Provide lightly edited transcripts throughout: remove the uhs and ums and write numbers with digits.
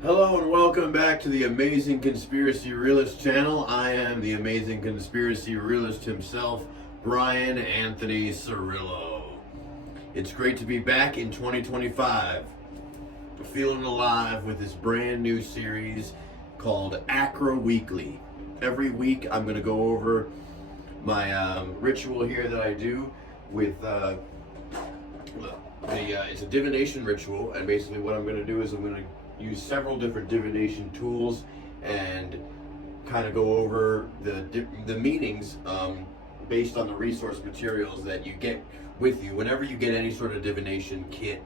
Hello and welcome back to the Amazing Conspiracy Realist channel. I am the Amazing Conspiracy Realist himself, Bryan Anthony Cirillo. It's great to be back in 2025, feeling alive with this brand new series called ACRA Weekly. Every week I'm going to go over my ritual here that I do with it's a divination ritual, and basically what I'm going to do is I'm going to use several different divination tools and kind of go over the meanings based on the resource materials that you get with you whenever you get any sort of divination kit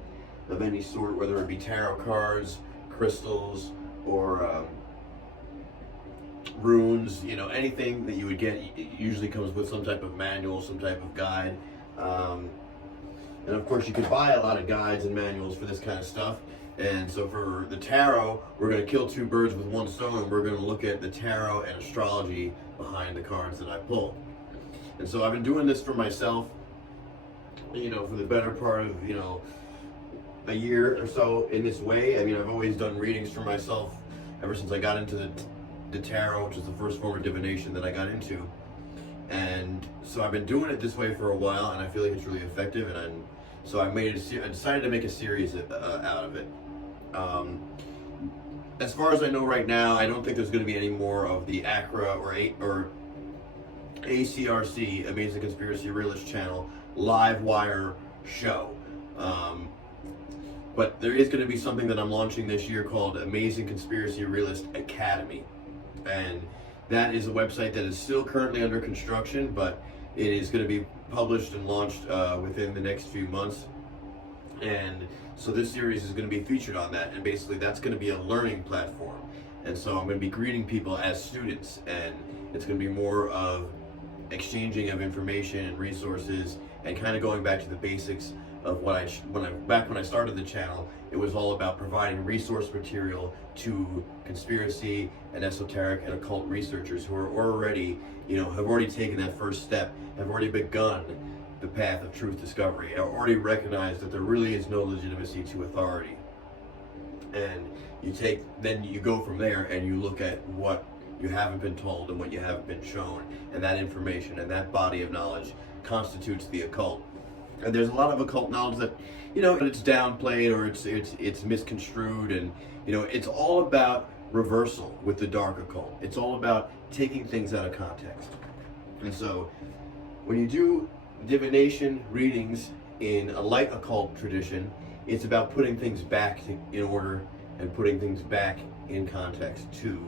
of any sort, whether it be tarot cards, crystals, or runes. Anything that you would get, it usually comes with some type of manual, some type of guide. And of course you can buy a lot of guides and manuals for this kind of stuff. And so for the tarot, we're going to kill two birds with one stone, and we're going to look at the tarot and astrology behind the cards that I pull. And so I've been doing this for myself, for the better part of, a year or so in this way. I mean, I've always done readings for myself ever since I got into the tarot, which is the first form of divination that I got into. And so I've been doing it this way for a while, and I feel like it's really effective. So I decided to make a series out of it. As far as I know right now, I don't think there's going to be any more of the ACRA or ACRC, Amazing Conspiracy Realist channel, live wire show. But there is going to be something that I'm launching this year called Amazing Conspiracy Realist Academy. And that is a website that is still currently under construction, but it is going to be published and launched within the next few months. And so this series is going to be featured on that, and basically that's going to be a learning platform. And so I'm going to be greeting people as students, and it's going to be more of exchanging of information and resources, and kind of going back to the basics of back when I started the channel. It was all about providing resource material to conspiracy and esoteric and occult researchers who are already, have already taken that first step, have already begun the path of truth discovery, have already recognized that there really is no legitimacy to authority. And then you go from there and you look at what you haven't been told and what you haven't been shown, and that information and that body of knowledge constitutes the occult. And there's a lot of occult knowledge that, it's downplayed or it's misconstrued, and it's all about reversal with the dark occult. It's all about taking things out of context. And so when you do divination readings in a light occult tradition, it's about putting things back in order and putting things back in context to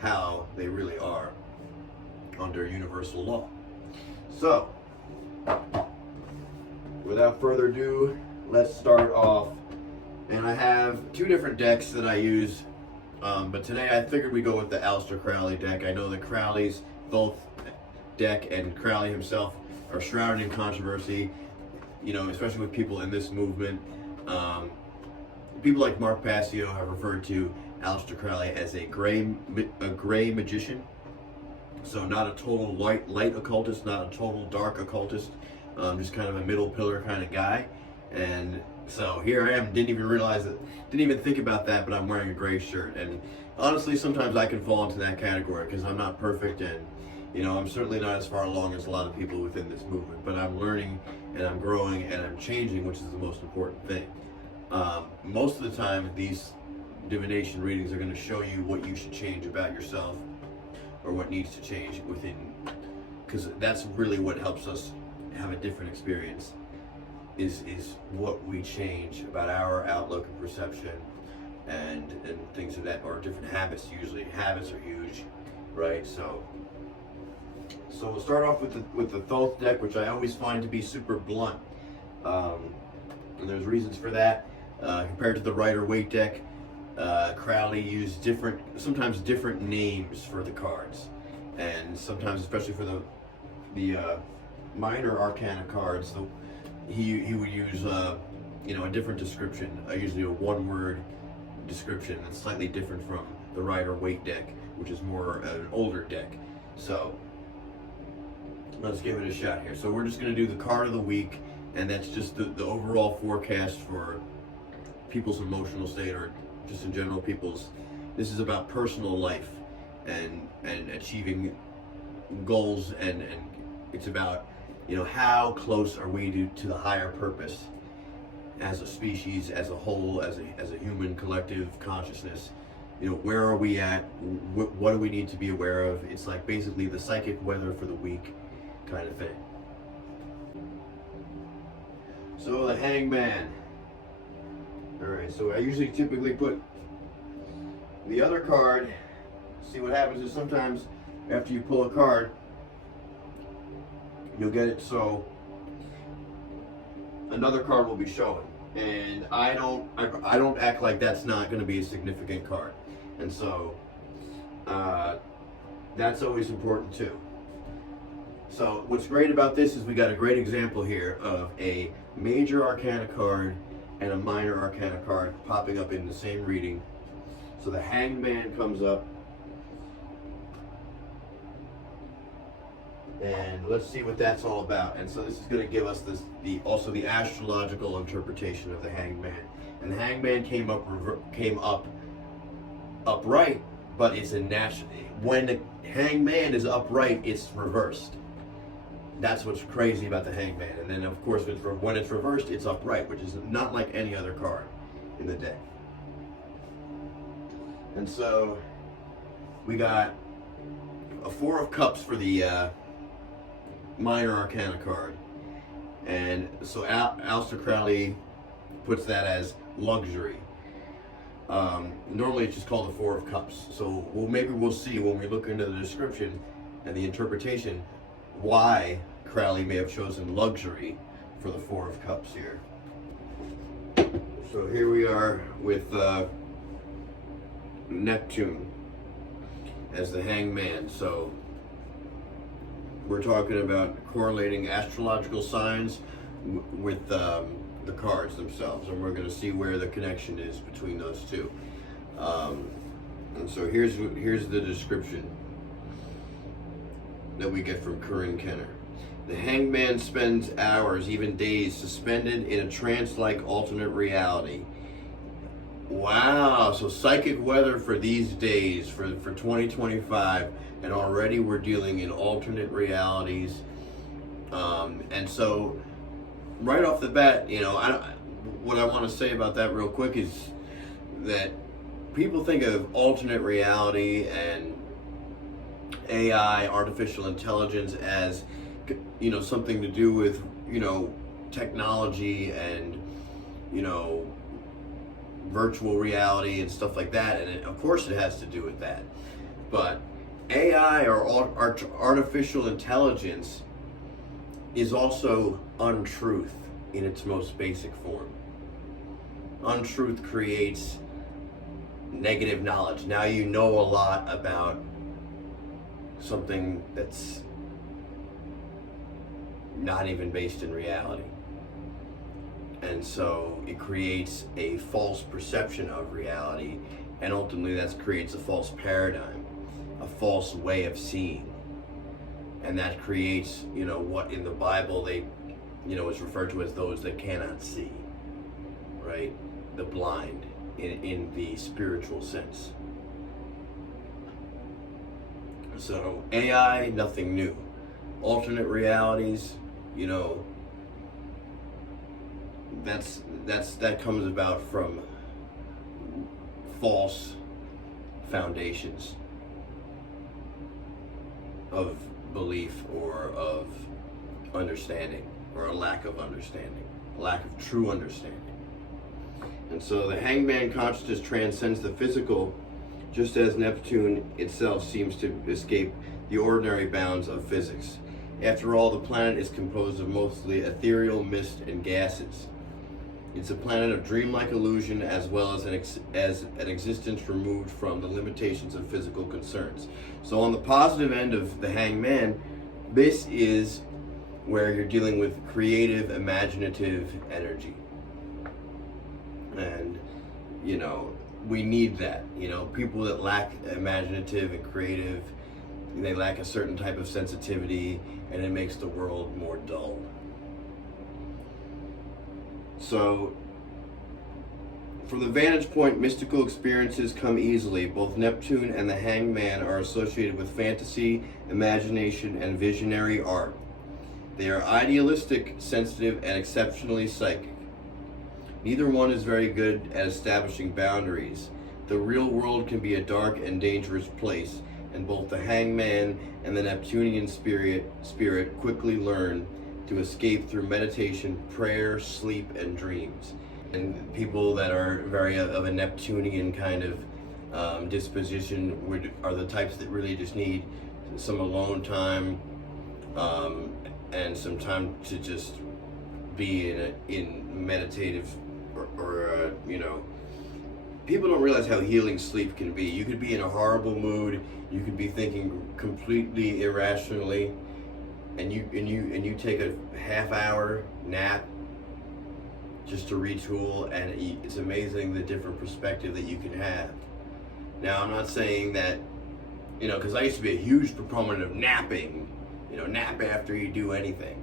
how they really are under universal law. So, without further ado, let's start off. And I have two different decks that I use, but today I figured we'd go with the Aleister Crowley deck. I know that Crowley's Thoth deck and Crowley himself are shrouded in controversy, especially with people in this movement. People like Mark Passio have referred to Aleister Crowley as a gray magician. So not a total light occultist, not a total dark occultist, just kind of a middle pillar kind of guy. And so here I am, didn't even think about that, but I'm wearing a gray shirt. And honestly, sometimes I can fall into that category because I'm not perfect, and I'm certainly not as far along as a lot of people within this movement, but I'm learning and I'm growing and I'm changing, which is the most important thing. Most of the time, these divination readings are going to show you what you should change about yourself, or what needs to change within, because that's really what helps us have a different experience, is what we change about our outlook and perception and things of that, or different habits. Usually habits are huge, right? So we'll start off with the Thoth deck, which I always find to be super blunt, and there's reasons for that. Compared to the Rider-Waite deck, Crowley used sometimes different names for the cards, and sometimes, especially for the minor arcana cards, he would use a different description, usually a one-word description that's slightly different from the Rider-Waite deck, which is more an older deck. So let's give it a shot here. So we're just going to do the card of the week, and that's just the overall forecast for people's emotional state, or just in general, this is about personal life and achieving goals, and it's about, you know, how close are we to the higher purpose as a species, as a whole, as a human collective consciousness. You know, where are we at? What do we need to be aware of? It's like basically the psychic weather for the week kind of thing. So the Hangman. Alright, so I usually typically put the other card. See, what happens is sometimes after you pull a card, you'll get it so another card will be showing. And I don't act like that's not going to be a significant card. And so that's always important too. So what's great about this is we got a great example here of a major arcana card and a minor arcana card popping up in the same reading. So the Hangman comes up, and let's see what that's all about. And so this is going to give us also the astrological interpretation of the Hangman. And the Hangman came up upright, but it's a natural. When the Hangman is upright, it's reversed. That's what's crazy about the Hangman. And then of course when it's reversed, it's upright, which is not like any other card in the deck. And so we got a Four of Cups for the minor arcana card. And so Aleister Crowley puts that as luxury. Normally it's just called the Four of Cups. So maybe we'll see when we look into the description and the interpretation why Crowley may have chosen luxury for the Four of Cups here. So here we are with Neptune as the Hangman. So we're talking about correlating astrological signs with the cards themselves, and we're going to see where the connection is between those two. And so here's the description that we get from Corinne Kenner. The Hangman spends hours, even days, suspended in a trance-like alternate reality. Wow, so psychic weather for these days, for 2025, and already we're dealing in alternate realities. And so, right off the bat, you know, what I want to say about that real quick is that people think of alternate reality and AI, artificial intelligence, as, you know, something to do with, you know, technology and, you know, virtual reality and stuff like that. And of course it has to do with that. But AI, or artificial intelligence, is also untruth in its most basic form. Untruth creates negative knowledge. Now you know a lot about something that's not even based in reality. And so it creates a false perception of reality, and ultimately that creates a false paradigm, a false way of seeing. And that creates, you know, what in the Bible they, you know, is referred to as those that cannot see, right? The blind in the spiritual sense. So AI, nothing new. Alternate realities, you know, that comes about from false foundations of belief or of understanding, or a lack of understanding, a lack of true understanding. And so the Hangman consciousness transcends the physical, just as Neptune itself seems to escape the ordinary bounds of physics. After all, the planet is composed of mostly ethereal mist and gases. It's a planet of dreamlike illusion, as well as an existence removed from the limitations of physical concerns. So on the positive end of the Hangman, this is where you're dealing with creative, imaginative energy. And, you know, we need that. You know, people that lack imaginative and creative, they lack a certain type of sensitivity, and it makes the world more dull. So From the vantage point, mystical experiences come easily. Both Neptune and the Hanged Man are associated with fantasy, imagination, and visionary art. They are idealistic, sensitive, and exceptionally psychic. Neither one is very good at establishing boundaries. The real world can be a dark and dangerous place, and both the Hanged Man and the Neptunian spirit quickly learn to escape through meditation, prayer, sleep, and dreams. And people that are very of a Neptunian kind of disposition are the types that really just need some alone time and some time to just be in meditative or people don't realize how healing sleep can be. You could be in a horrible mood, you could be thinking completely irrationally, and you take a half-hour nap just to retool, and it's amazing the different perspective that you can have. Now, I'm not saying that, because I used to be a huge proponent of napping, nap after you do anything,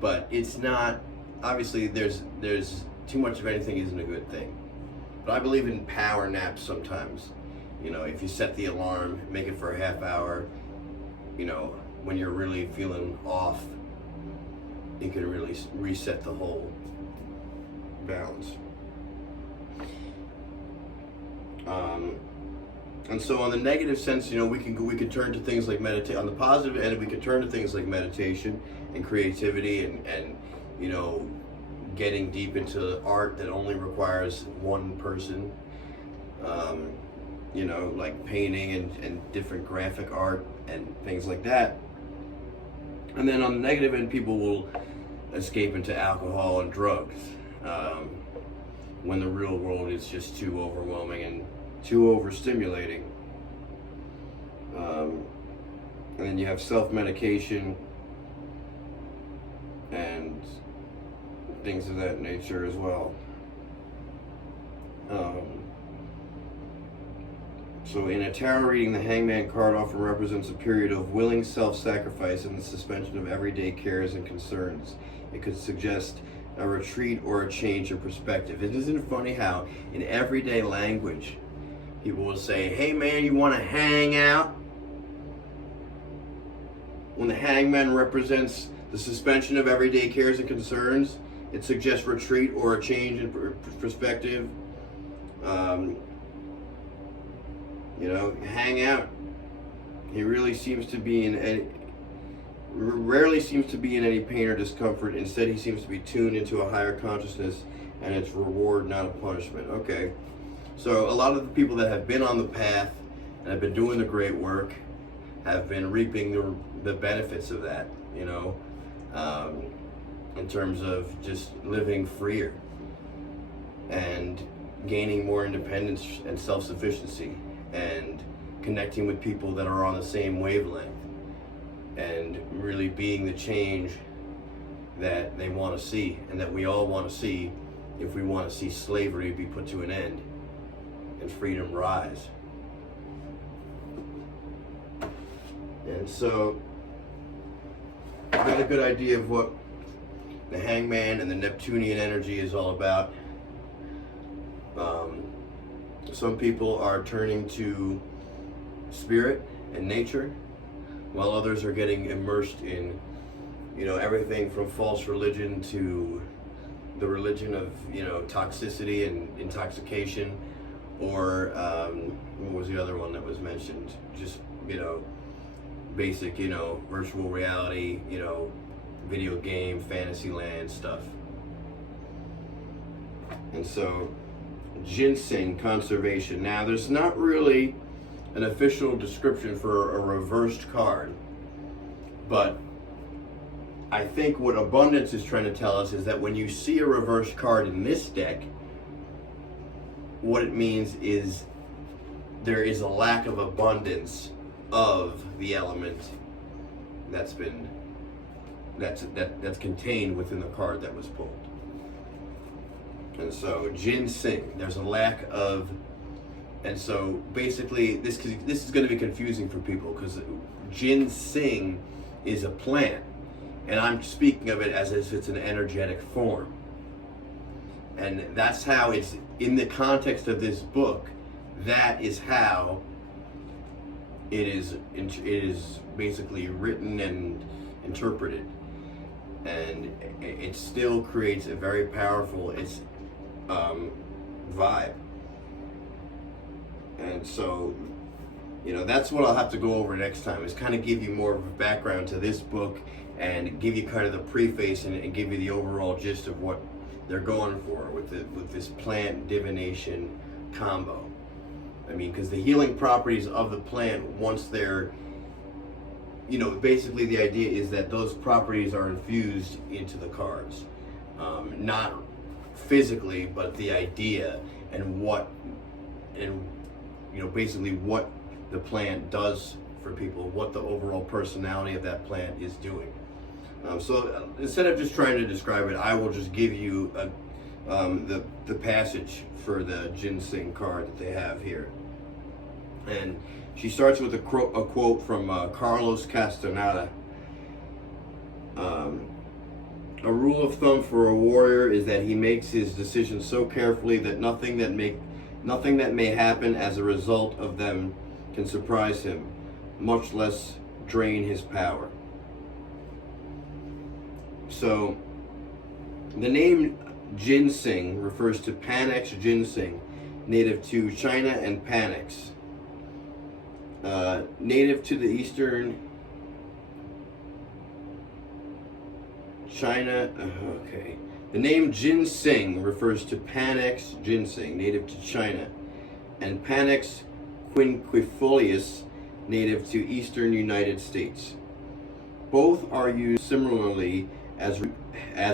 but it's not. Obviously, there's too much of anything isn't a good thing. But I believe in power naps sometimes. If you set the alarm, make it for a half hour, when you're really feeling off, it can really reset the whole balance. And so on the negative sense, we could turn to things like meditation. On the positive end, we could turn to things like meditation and creativity and getting deep into art that only requires one person, like painting and different graphic art and things like that. And then on the negative end, people will escape into alcohol and drugs when the real world is just too overwhelming and too overstimulating. And then you have self-medication and things of that nature as well. So in a tarot reading, the Hangman card often represents a period of willing self-sacrifice and the suspension of everyday cares and concerns. It could suggest a retreat or a change in perspective. Isn't it funny how in everyday language people will say, hey man, you want to hang out? When the Hangman represents the suspension of everyday cares and concerns, it suggests retreat or a change in perspective. Hang out. He really seems to be rarely seems to be in any pain or discomfort. Instead, he seems to be tuned into a higher consciousness, and it's reward, not a punishment. Okay, so a lot of the people that have been on the path and have been doing the great work have been reaping the benefits of that. In terms of just living freer and gaining more independence and self-sufficiency and connecting with people that are on the same wavelength and really being the change that they want to see and that we all want to see if we want to see slavery be put to an end and freedom rise. And so I've got a good idea of what the Hangman and the Neptunian energy is all about. Some people are turning to spirit and nature, while others are getting immersed in, everything from false religion to the religion of, toxicity and intoxication, or what was the other one that was mentioned? Just, basic, virtual reality, video game, fantasy land stuff. And so, ginseng conservation. Now, there's not really an official description for a reversed card, but I think what abundance is trying to tell us is that when you see a reversed card in this deck, what it means is there is a lack of abundance of the element that's contained within the card that was pulled. And so ginseng, there's a lack of, and so basically this is going to be confusing for people because ginseng is a plant, and I'm speaking of it as if it's an energetic form. And that's how it's, in the context of this book, that is how it is basically written and interpreted. And it still creates a very powerful vibe. And so, that's what I'll have to go over next time, is kind of give you more of a background to this book and give you kind of the preface and give you the overall gist of what they're going for with this plant divination combo. I mean, because the healing properties of the plant, once they're, basically the idea is that those properties are infused into the cards. Not physically, but the idea and basically what the plant does for people, what the overall personality of that plant is doing. So instead of just trying to describe it, I will just give you the passage for the ginseng card that they have here. And she starts with a quote from Carlos Castaneda. A rule of thumb for a warrior is that he makes his decisions so carefully that nothing that may happen as a result of them can surprise him, much less drain his power. So, the name ginseng refers to Panax ginseng, native to China, and Panax, native to the eastern China. Okay. The name ginseng refers to Panax ginseng, native to China, and Panax quinquefolius, native to eastern United States. Both are used similarly as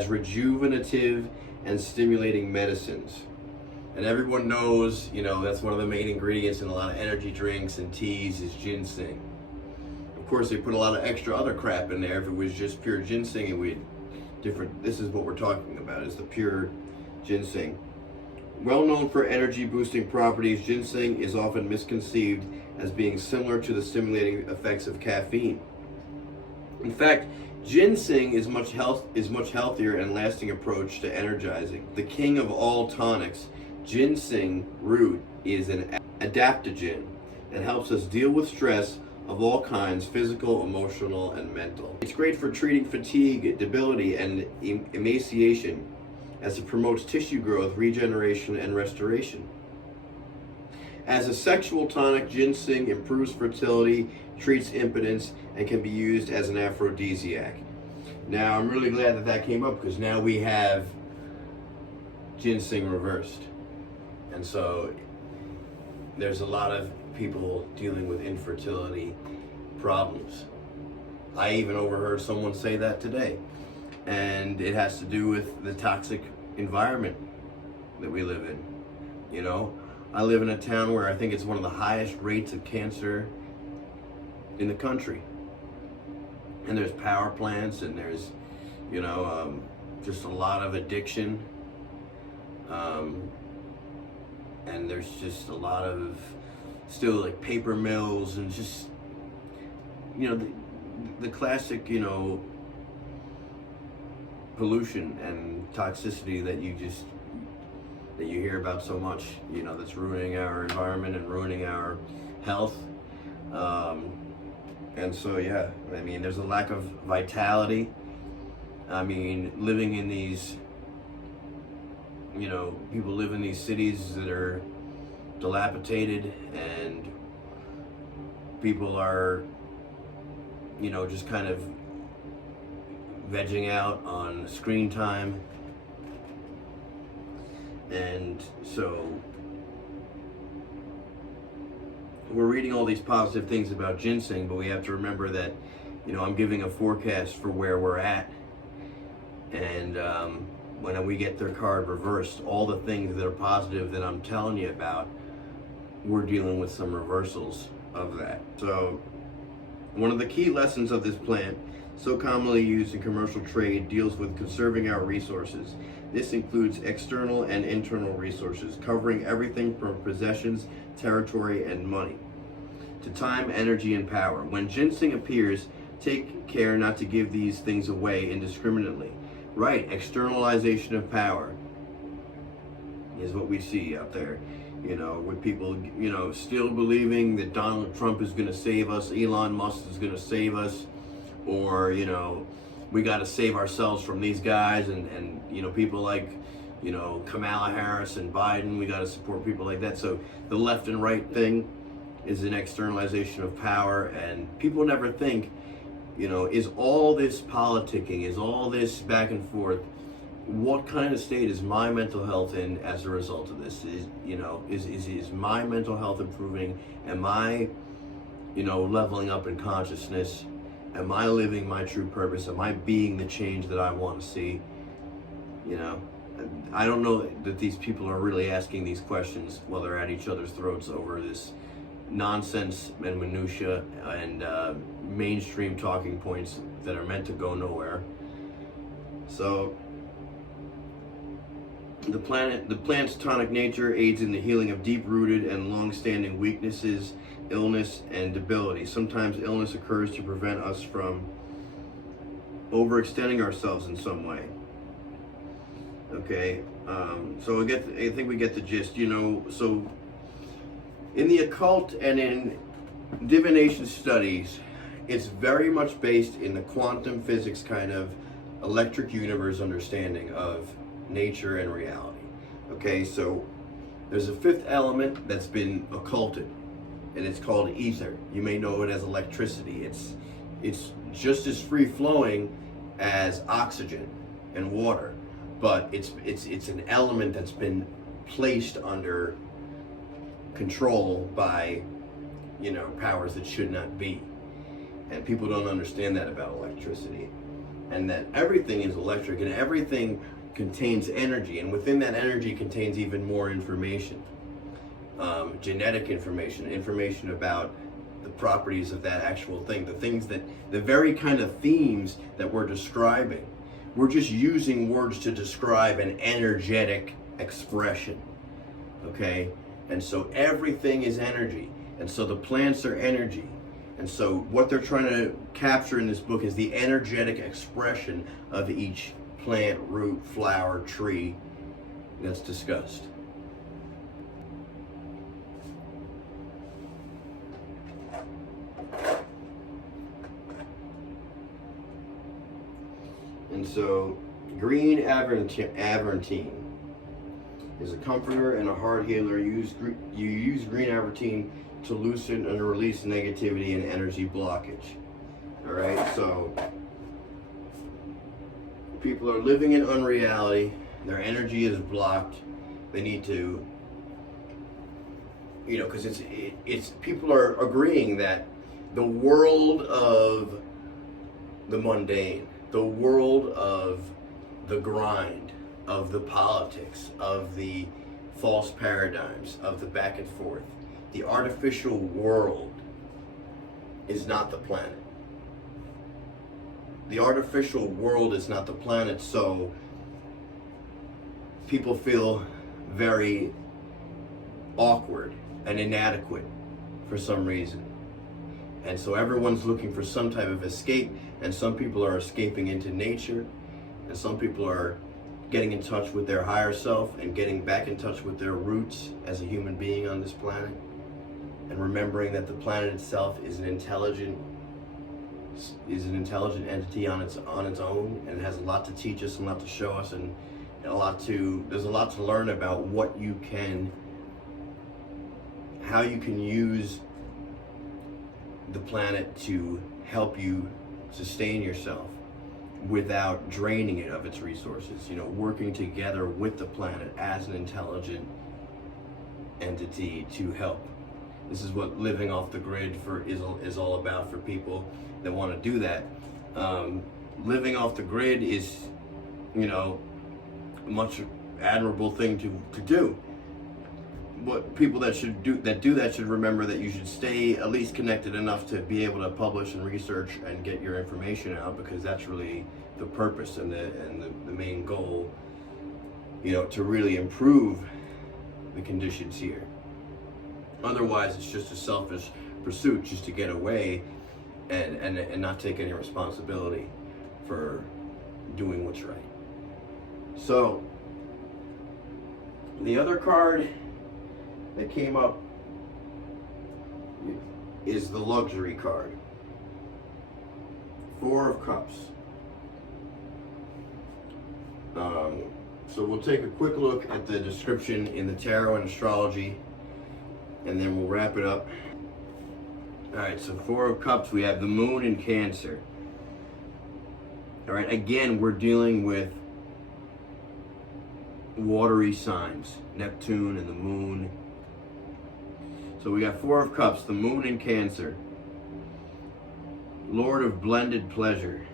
rejuvenative and stimulating medicines. And everyone knows, that's one of the main ingredients in a lot of energy drinks and teas is ginseng. Of course, they put a lot of extra other crap in there. If it was just pure ginseng, this is what we're talking about, is the pure ginseng. Well known for energy boosting properties, ginseng is often misconceived as being similar to the stimulating effects of caffeine. In fact, ginseng is much healthier and lasting approach to energizing. The king of all tonics, ginseng root is an adaptogen that helps us deal with stress of all kinds, physical, emotional, and mental. It's great for treating fatigue, debility, and emaciation, as it promotes tissue growth, regeneration, and restoration. As a sexual tonic, ginseng improves fertility, treats impotence, and can be used as an aphrodisiac. Now, I'm really glad that came up, because now we have ginseng reversed. And so there's a lot of people dealing with infertility problems. I even overheard someone say that today. And it has to do with the toxic environment that we live in. I live in a town where I think it's one of the highest rates of cancer in the country. And there's power plants, and there's, just a lot of addiction. And there's just a lot of still like paper mills and just, the classic, pollution and toxicity that you hear about so much, that's ruining our environment and ruining our health. And so, yeah, there's a lack of vitality. Living in these, people live in these cities that are dilapidated, and people are, just kind of vegging out on screen time. And so we're reading all these positive things about ginseng, but we have to remember that, I'm giving a forecast for where we're at. And when we get their card reversed, all the things that are positive that I'm telling you about, we're dealing with some reversals of that. So one of the key lessons of this plant, so commonly used in commercial trade, deals with conserving our resources. This includes external and internal resources, covering everything from possessions, territory, and money, to time, energy, and power. When ginseng appears, take care not to give these things away indiscriminately. Right, externalization of power. is what we see out there. You know, with people, you know, still believing that Donald Trump is going to save us, Elon Musk is going to save us, or, you know, we got to save ourselves from these guys, and you know, people like, you know, Kamala Harris and Biden, we got to support people like that. So the left and right thing is an externalization of power, and people never think, you know, is all this politicking, is all this back and forth, what kind of state is my mental health in as a result of this? Is, you know, is my mental health improving? Am I, you know, leveling up in consciousness? Am I living my true purpose? Am I being the change that I want to see? You know, I don't know that these people are really asking these questions while they're at each other's throats over this nonsense and minutia and mainstream talking points that are meant to go nowhere. So the plant's tonic nature aids in the healing of deep-rooted and long-standing weaknesses, illness, and debility. Sometimes illness occurs to prevent us from overextending ourselves in some way. Okay, so I think we get the gist, you know. So in the occult and in divination studies, it's very much based in the quantum physics kind of electric universe understanding of nature and reality. Okay, so there's a fifth element that's been occulted, and it's called ether. You may know it as electricity. It's just as free flowing as oxygen and water, but it's an element that's been placed under control by, you know, powers that should not be. And people don't understand that about electricity, and that everything is electric, and everything contains energy, and within that energy contains even more information, genetic information about the properties of that actual thing, the very kind of themes that we're describing. We're just using words to describe an energetic expression, okay? And so everything is energy, and so the plants are energy. And so what they're trying to capture in this book is the energetic expression of each plant, root, flower, tree that's discussed. And so green averantine is a comforter and a heart healer. You use green averantine to loosen and release negativity and energy blockage. All right, so people are living in unreality. Their energy is blocked. They need to, you know, because it's people are agreeing that the world of the mundane, the world of the grind, of the politics, of the false paradigms, of the back and forth, the artificial world is not the planet. The artificial world is not the planet, so people feel very awkward and inadequate for some reason. And so everyone's looking for some type of escape, and some people are escaping into nature, and some people are getting in touch with their higher self and getting back in touch with their roots as a human being on this planet, and remembering that the planet itself is an intelligent entity on its own, and it has a lot to teach us and a lot to show us, and there's a lot to learn about how you can use the planet to help you sustain yourself without draining it of its resources. You know, working together with the planet as an intelligent entity to help. This is what living off the grid is all about for people that want to do that. Living off the grid is, you know, a much admirable thing to do. What people that do that should remember that you should stay at least connected enough to be able to publish and research and get your information out, because that's really the purpose and the main goal, you know, to really improve the conditions here. Otherwise, it's just a selfish pursuit just to get away and not take any responsibility for doing what's right. So The other card that came up is the luxury card. Four of Cups. So we'll take a quick look at the description in the tarot and astrology, and then we'll wrap it up. Alright, so Four of Cups, we have the moon in Cancer. Alright, again, we're dealing with watery signs, Neptune and the moon. So we got Four of Cups, the moon in Cancer. Lord of blended pleasure.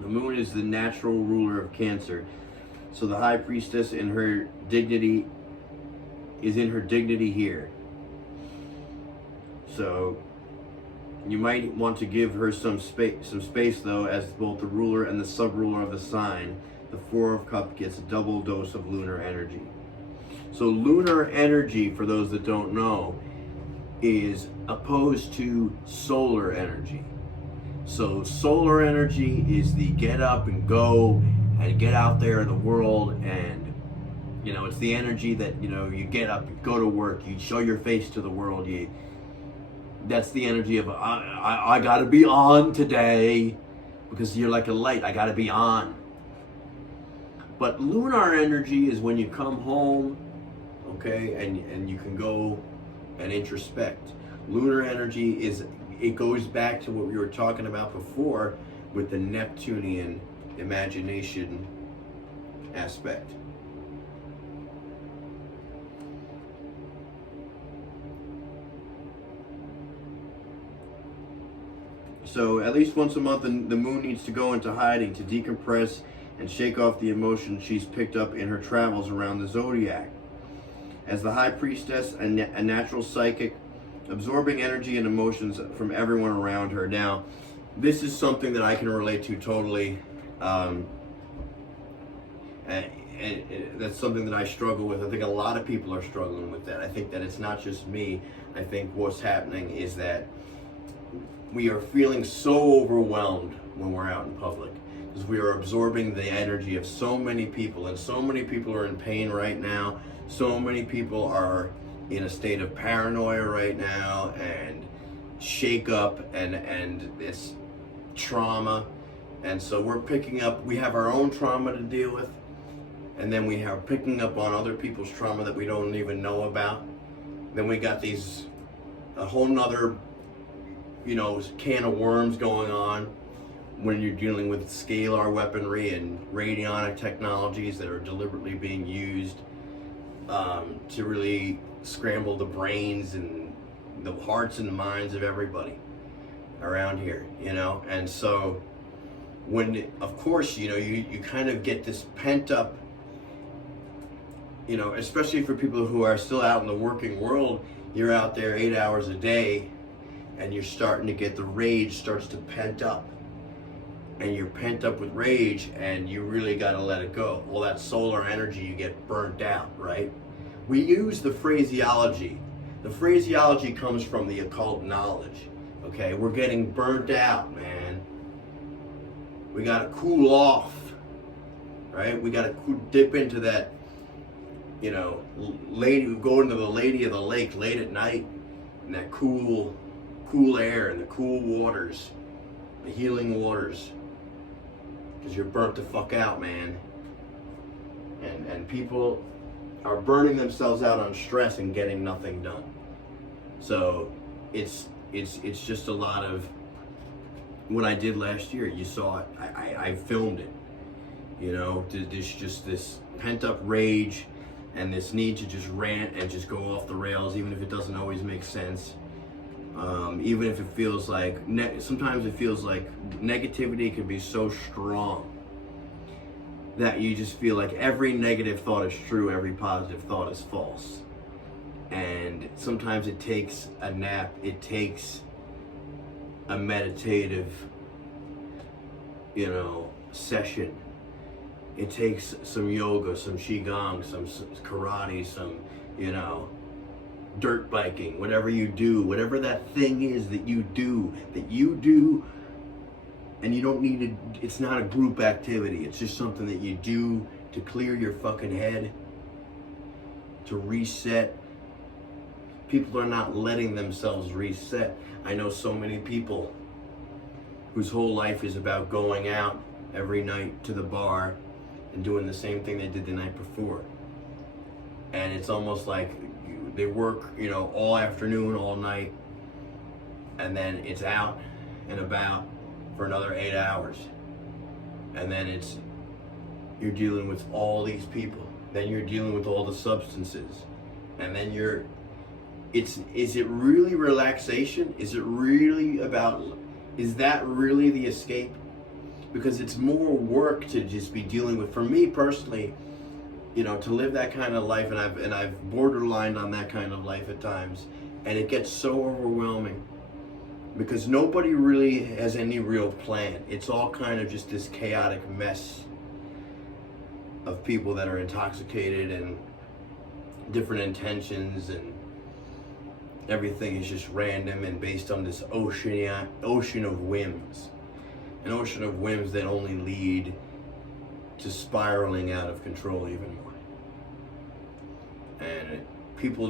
The moon is the natural ruler of Cancer. So the high priestess in her dignity is in her dignity here. So you might want to give her some space though, as both the ruler and the sub-ruler of the sign. The Four of Cups gets a double dose of lunar energy. So lunar energy, for those that don't know, is opposed to solar energy. So solar energy is the get up and go and get out there in the world, and you know, it's the energy that, you know, you get up, you go to work, you show your face to the world. That's the energy of I gotta be on today, because you're like a light, I gotta be on. But lunar energy is when you come home, okay, and you can go and introspect. Lunar energy is, it goes back to what we were talking about before with the Neptunian imagination aspect. So at least once a month, the moon needs to go into hiding to decompress and shake off the emotions she's picked up in her travels around the zodiac. As the high priestess, a natural psychic, absorbing energy and emotions from everyone around her. Now, this is something that I can relate to totally. And that's something that I struggle with. I think a lot of people are struggling with that. I think that it's not just me. I think what's happening is that we are feeling so overwhelmed when we're out in public, because we are absorbing the energy of so many people, and so many people are in pain right now. So many people are in a state of paranoia right now, and shake up, and this trauma. And so we're picking up, we have our own trauma to deal with, and then we are picking up on other people's trauma that we don't even know about. Then we got a whole nother, you know, can of worms going on when you're dealing with scalar weaponry and radionic technologies that are deliberately being used to really scramble the brains and the hearts and the minds of everybody around here, you know. And so when, of course, you know, you kind of get this pent up, you know, especially for people who are still out in the working world, you're out there 8 hours a day, and you're starting to get the rage starts to pent up, and you're pent up with rage, and you really got to let it go. All that solar energy, you get burnt out, right? We use the phraseology. The phraseology comes from the occult knowledge, okay? We're getting burnt out, man. We got to cool off, right? We got to dip into that, you know, go into the Lady of the Lake late at night, and that cool air and the cool waters, the healing waters, because you're burnt the fuck out, man. And people are burning themselves out on stress and getting nothing done. So it's just a lot of what I did last year. You saw it. I filmed it. You know, this pent up rage and this need to just rant and just go off the rails, even if it doesn't always make sense. Even if it feels like, sometimes it feels like negativity can be so strong that you just feel like every negative thought is true, every positive thought is false. And sometimes it takes a nap, it takes a meditative, you know, session. It takes some yoga, some qigong, some karate, some, you know, dirt biking, whatever you do, whatever that thing is that you do, and you don't need to, it's not a group activity, it's just something that you do to clear your fucking head to reset. People are not letting themselves reset. I know so many people whose whole life is about going out every night to the bar and doing the same thing they did the night before. And it's almost like they work, all afternoon, all night, and then it's out and about for another 8 hours. And then you're dealing with all these people. Then you're dealing with all the substances. And then is it really relaxation? Is that really the escape? Because it's more work to just be dealing with. For me personally, to live that kind of life, and I've borderlined on that kind of life at times, and it gets so overwhelming because nobody really has any real plan. It's all kind of just this chaotic mess of people that are intoxicated and different intentions, and everything is just random and based on this ocean of whims. An ocean of whims that only lead to spiraling out of control even more. And people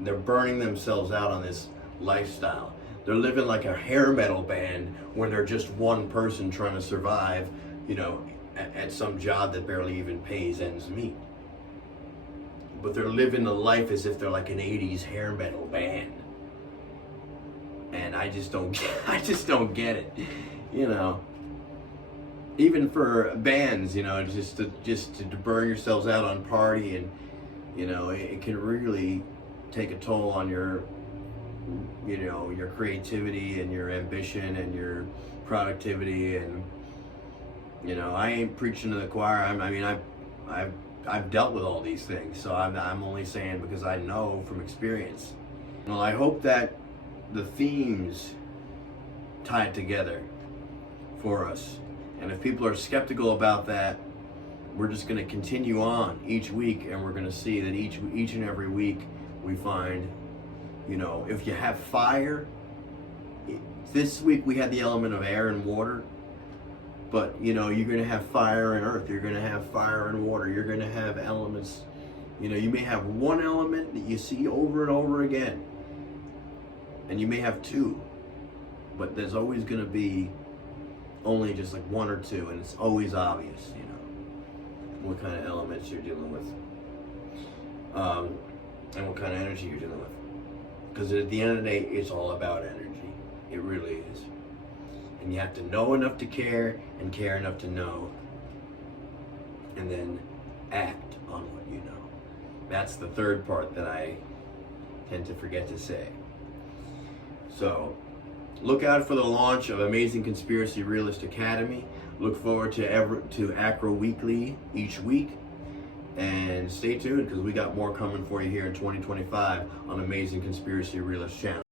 they're burning themselves out on this lifestyle. They're living like a hair metal band when they're just one person trying to survive, at some job that barely even pays ends meet. But they're living the life as if they're like an 80s hair metal band. And I just don't get it. Even for bands, just to burn yourselves out on party, and it can really take a toll on your creativity and your ambition and your productivity. And I ain't preaching to the choir. I've dealt with all these things, so I'm only saying because I know from experience. Well, I hope that the themes tie it together for us. And if people are skeptical about that, we're just going to continue on each week, and we're going to see that each and every week we find, if you have fire. This week we had the element of air and water, but you're going to have fire and earth. You're going to have fire and water. You're going to have elements. You may have one element that you see over and over again, and you may have two, but there's always going to be only just like one or two, and it's always obvious, what kind of elements you're dealing with, and what kind of energy you're dealing with. Because at the end of the day, it's all about energy. It really is. And you have to know enough to care, and care enough to know, and then act on what you know. That's the third part that I tend to forget to say. So, look out for the launch of Amazing Conspiracy Realist Academy. Look forward to ACRA Weekly each week. And stay tuned, because we got more coming for you here in 2025 on Amazing Conspiracy Realist channel.